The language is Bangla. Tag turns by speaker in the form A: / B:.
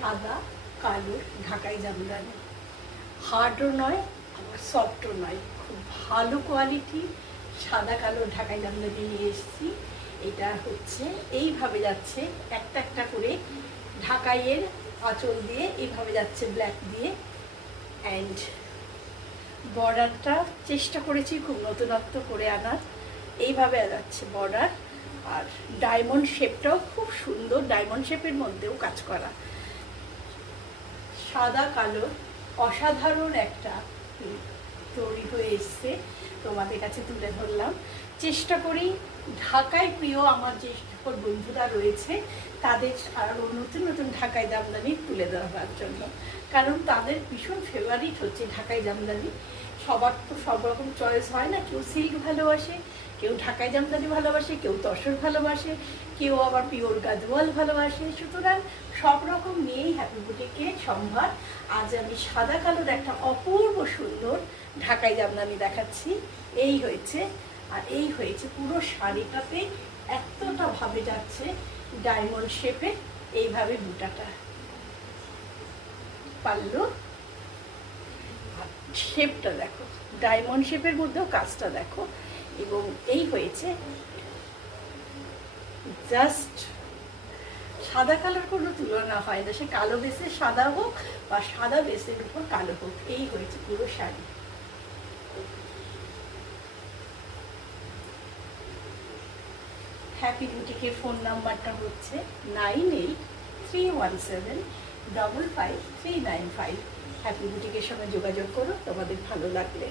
A: সাদা, কালো, ঢাকাই জামদানি। হার্ডও নয়, আবার সফটও নয়। খুব ভালো কোয়ালিটি, সাদা, কালো, ঢাকাই জামদানি নিয়ে এসেছি। এটা হচ্ছে, এইভাবে যাচ্ছে, একটা একটা করে ঢাকাইয়ের আঁচল দিয়ে এইভাবে যাচ্ছে ব্ল্যাক দিয়ে। অ্যান্ড বর্ডারটা চেষ্টা করেছি খুব নতুনত্ব করে আনার। এইভাবে যাচ্ছে বর্ডার আর ডায়মন্ড শেপটাও খুব সুন্দর। ডায়মন্ড শেপের মধ্যেও কাজ করা। সাদা কালো, অসাধারণ একটা তৈরি হয়ে এসছে। তোমাদের কাছে তুলে ধরলাম। চেষ্টা করি, ঢাকায় প্রিয় আমার যে সকল বন্ধুরা রয়েছে, তাদের আরও নতুন নতুন ঢাকায় জামদানি তুলে ধরবার জন্য। কারণ তাদের ভীষণ ফেভারিট হচ্ছে ঢাকায় জামদানি। সবার তো সব রকম চয়েস হয় না। কেউ সিল্ক ভালোবাসে, কেউ ঢাকাই জামদানি ভালোবাসে, কেউ তসর ভালোবাসে, কেউ আবার পিওর গাদওয়াল ভালোবাসে। সুতরাং সব রকম নিয়েই হ্যাপি বুটিকের সম্ভার। আজ আমি সাদা কালোর একটা অপূর্ব সুন্দর ঢাকাই জামদানি দেখাচ্ছি। এই হয়েছে, আর এই হয়েছে পুরো শাড়িটাতে এতটা ভাবে যাচ্ছে ডায়মন্ড শেপে এইভাবে বুটাটা পারল। শেপটা দেখো ডায়মন্ড শেপের মধ্যেও কাজটা দেখো, এবং এই হয়েছে জাস্ট সাদা কালার কোনো তুলনা হয় না, সে কালো বেসে সাদা হোক বা সাদা বেসের উপর কালো হোক, এই হয়েছে পুরো শাড়ি। হ্যাপি বুটিকের ফোন নাম্বারটা হচ্ছে nine eight three one seven double five three nine five happy বুটিকের সঙ্গে যোগাযোগ করো তোমাদের ভালো লাগলে।